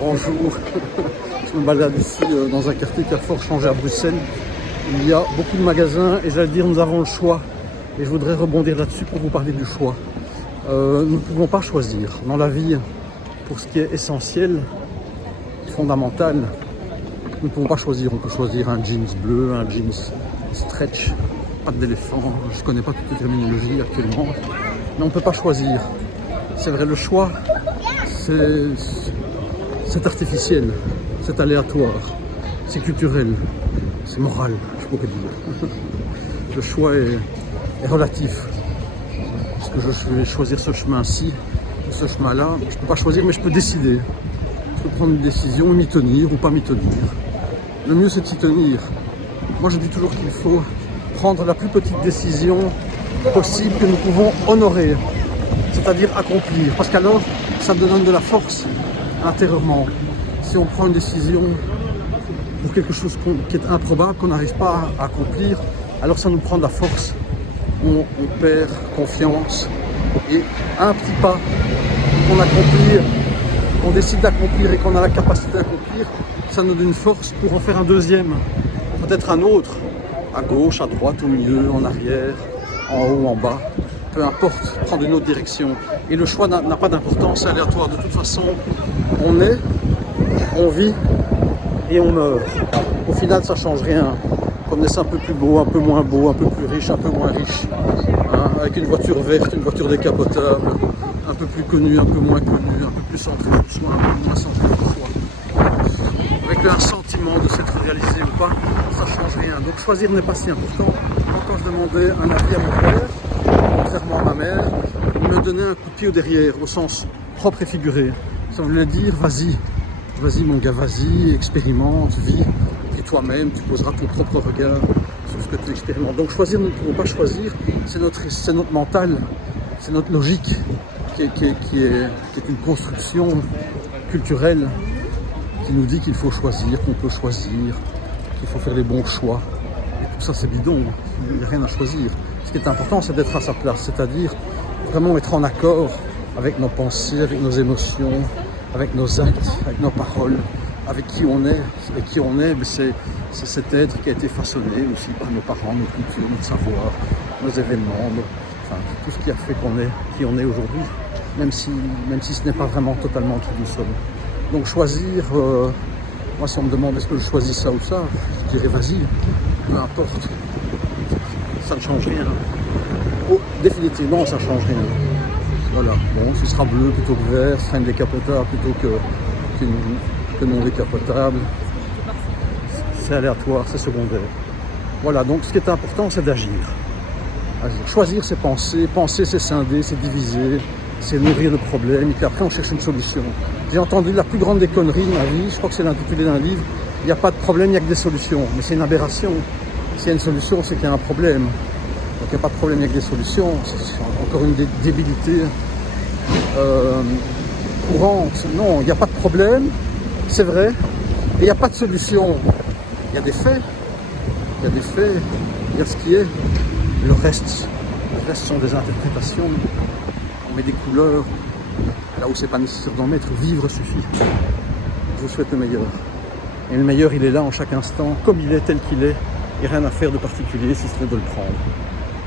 Bonjour, je me balade ici dans un quartier qui a fort changé à Bruxelles. Il y a beaucoup de magasins et j'allais dire nous avons le choix. Et je voudrais rebondir là-dessus pour vous parler du choix. Nous ne pouvons pas choisir dans la vie pour ce qui est essentiel, fondamental. Nous ne pouvons pas choisir. On peut choisir un jeans bleu, un jeans stretch, pattes d'éléphant. Je ne connais pas toutes les terminologies actuellement. Mais on ne peut pas choisir. C'est vrai, le choix, c'est artificiel, c'est aléatoire, c'est culturel, c'est moral, je pourrais dire. Le choix est relatif. Est-ce que je vais choisir ce chemin-ci, ce chemin-là? Je ne peux pas choisir, mais je peux décider. Je peux prendre une décision, m'y tenir ou pas m'y tenir. Le mieux, c'est de s'y tenir. Moi, je dis toujours qu'il faut prendre la plus petite décision possible que nous pouvons honorer, c'est-à-dire accomplir. Parce qu'alors, ça me donne de la force intérieurement. Si on prend une décision pour quelque chose qui est improbable, qu'on n'arrive pas à accomplir, alors ça nous prend de la force. On perd confiance. Et un petit pas qu'on accomplit, qu'on décide d'accomplir et qu'on a la capacité d'accomplir, ça nous donne une force pour en faire un deuxième, peut-être un autre, à gauche, à droite, au milieu, en arrière, en haut, en bas. Peu importe, prendre une autre direction. Et le choix n'a pas d'importance, c'est aléatoire. De toute façon, on est, on vit et on meurt. Au final, ça ne change rien. Qu'on est un peu plus beau, un peu moins beau, un peu plus riche, un peu moins riche. Hein, avec une voiture verte, une voiture décapotable, un peu plus connue, un peu moins connue, un peu plus centrée sur soi, un peu moins centrée sur soi. Avec un sentiment de s'être réalisé ou pas, ça ne change rien. Donc choisir n'est pas si important. Quand je demandais un avis à mon père, contrairement à ma mère, il me donnait un coup de pied au derrière, au sens propre et figuré. Ça voulait dire, vas-y mon gars, vas-y, expérimente, vis, et toi-même, tu poseras ton propre regard sur ce que tu expérimentes. Donc choisir, nous ne pouvons pas choisir, c'est notre mental, c'est notre logique qui est une construction culturelle qui nous dit qu'il faut choisir, qu'on peut choisir, qu'il faut faire les bons choix. Et tout ça, c'est bidon, il n'y a rien à choisir. Ce qui est important, c'est d'être à sa place, c'est-à-dire vraiment être en accord avec nos pensées, avec nos émotions, avec nos actes, avec nos paroles, avec qui on est. Et qui on est, c'est cet être qui a été façonné aussi par nos parents, nos cultures, notre savoir, nos événements, enfin, tout ce qui a fait qu'on est qui on est aujourd'hui, même si ce n'est pas vraiment totalement qui nous sommes. Donc choisir, moi si on me demande est-ce que je choisis ça ou ça, je dirais vas-y, peu importe. Ça ne change rien. Oh, définitivement, ça ne change rien. Voilà, bon, ce sera bleu plutôt que vert, ce sera une décapotable plutôt que non décapotable. C'est aléatoire, c'est secondaire. Voilà, donc ce qui est important, c'est d'agir. Choisir, c'est penser. Penser, c'est scinder, c'est diviser, c'est nourrir le problème. Et puis après, on cherche une solution. J'ai entendu la plus grande des conneries de ma vie, je crois que c'est l'intitulé d'un livre. Il n'y a pas de problème, il n'y a que des solutions. Mais c'est une aberration. S'il y a une solution, c'est qu'il y a un problème. Donc il n'y a pas de problème avec des solutions. C'est encore une débilité courante. Non, il n'y a pas de problème, c'est vrai. Et il n'y a pas de solution. Il y a des faits. Il y a des faits. Il y a ce qui est. Le reste sont des interprétations. On met des couleurs. Là où c'est pas nécessaire d'en mettre, vivre suffit. Je vous souhaite le meilleur. Et le meilleur, il est là en chaque instant, comme il est, tel qu'il est. Et rien à faire de particulier si ce n'est de le prendre.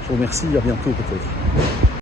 Je vous remercie, à bientôt peut-être.